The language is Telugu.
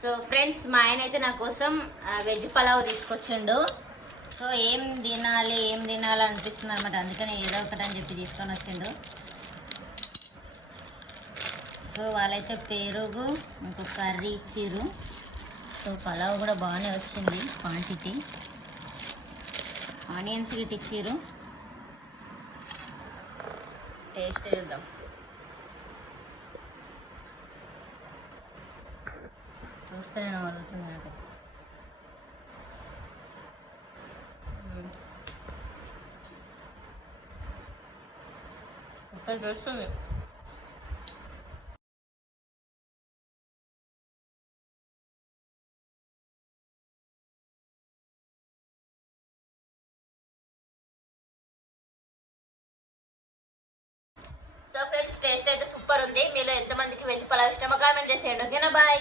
సో ఫ్రెండ్స్ మా ఆయన అయితే నా కోసం ఆ, వెజ్ పలావ్ తీసుకొచ్చిండు. సో ఏం తినాలి ఏం తినాలి అనిపిస్తుంది అనమాట అందుకని ఏదో ఒకటి అని చెప్పి తీసుకొని వచ్చిండు. సో వాళ్ళైతే పెరుగు ఇంకో కర్రీ ఇచ్చిర్రు. సో పలావ్ కూడా బాగానే వచ్చింది క్వాంటిటీ ఆనియన్స్ గిట్ ఇచ్చిర్రు. టేస్ట్ చేద్దాం. చూస్తే నేను నాకు సూపర్ చేస్తుంది. సో ఫ్రెండ్స్ టేస్ట్ అయితే సూపర్ ఉంది. మీలో ఎంతమందికి వెజ్ పలావ్ ఇష్టమో కామెంట్ చేసేయండి. ఓకేనా బాయ్